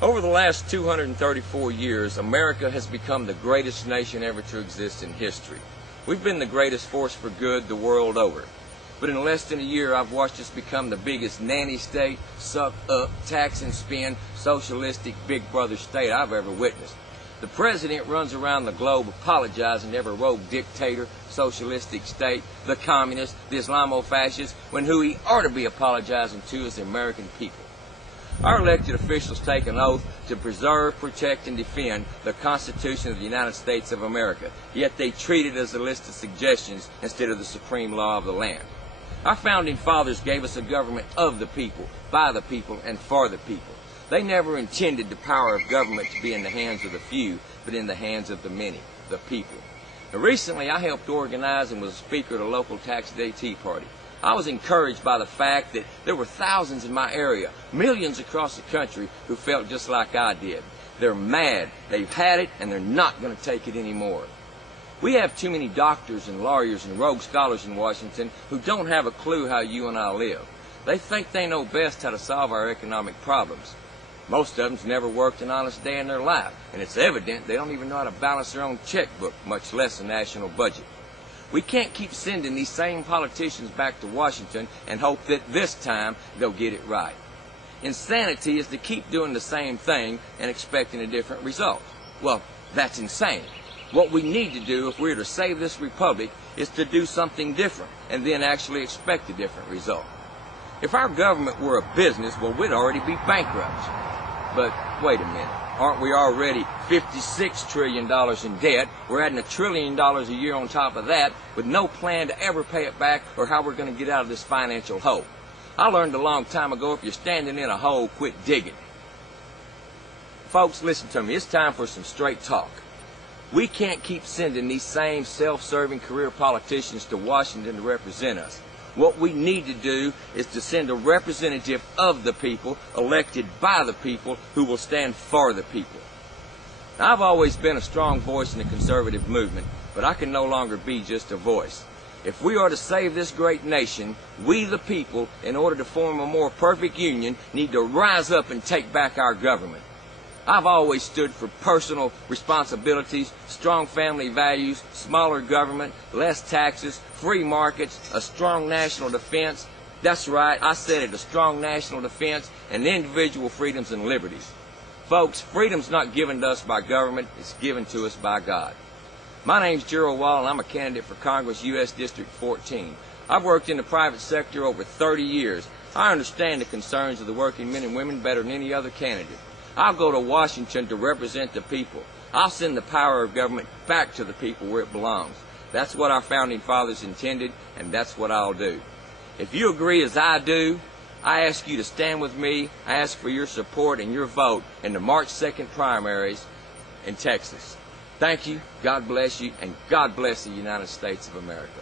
Over the last 234 years, America has become the greatest nation ever to exist in history. We've been the greatest force for good the world over. But in less than a year, I've watched us become the biggest nanny state, suck up, tax and spend, socialistic big brother state I've ever witnessed. The president runs around the globe apologizing to every rogue dictator, socialistic state, the communists, the Islamo-fascists, when who he ought to be apologizing to is the American people. Our elected officials take an oath to preserve, protect, and defend the Constitution of the United States of America, yet they treat it as a list of suggestions instead of the supreme law of the land. Our founding fathers gave us a government of the people, by the people, and for the people. They never intended the power of government to be in the hands of the few, but in the hands of the many, the people. Now, recently, I helped organize and was a speaker at a local Tax Day Tea Party. I was encouraged by the fact that there were thousands in my area, millions across the country, who felt just like I did. They're mad, they've had it, and they're not going to take it anymore. We have too many doctors and lawyers and rogue scholars in Washington who don't have a clue how you and I live. They think they know best how to solve our economic problems. Most of them's never worked an honest day in their life, and it's evident they don't even know how to balance their own checkbook, much less a national budget. We can't keep sending these same politicians back to Washington and hope that this time they'll get it right. Insanity is to keep doing the same thing and expecting a different result. Well, that's insane. What we need to do if we're to save this republic is to do something different and then actually expect a different result. If our government were a business, well, we'd already be bankrupt. But wait a minute. Aren't we already $56 trillion in debt? We're adding $1 trillion a year on top of that with no plan to ever pay it back or how we're going to get out of this financial hole. I learned a long time ago, if you're standing in a hole, quit digging. Folks, listen to me. It's time for some straight talk. We can't keep sending these same self-serving career politicians to Washington to represent us. What we need to do is to send a representative of the people, elected by the people, who will stand for the people. Now, I've always been a strong voice in the conservative movement, but I can no longer be just a voice. If we are to save this great nation, we the people, in order to form a more perfect union, need to rise up and take back our government. I've always stood for personal responsibilities, strong family values, smaller government, less taxes, free markets, a strong national defense. That's right, I said it, a strong national defense and individual freedoms and liberties. Folks, freedom's not given to us by government, it's given to us by God. My name's Gerald Wall, and I'm a candidate for Congress, U.S. District 14. I've worked in the private sector over 30 years. I understand the concerns of the working men and women better than any other candidate. I'll go to Washington to represent the people. I'll send the power of government back to the people where it belongs. That's what our founding fathers intended, and that's what I'll do. If you agree as I do, I ask you to stand with me. I ask for your support and your vote in the March 2nd primaries in Texas. Thank you, God bless you, and God bless the United States of America.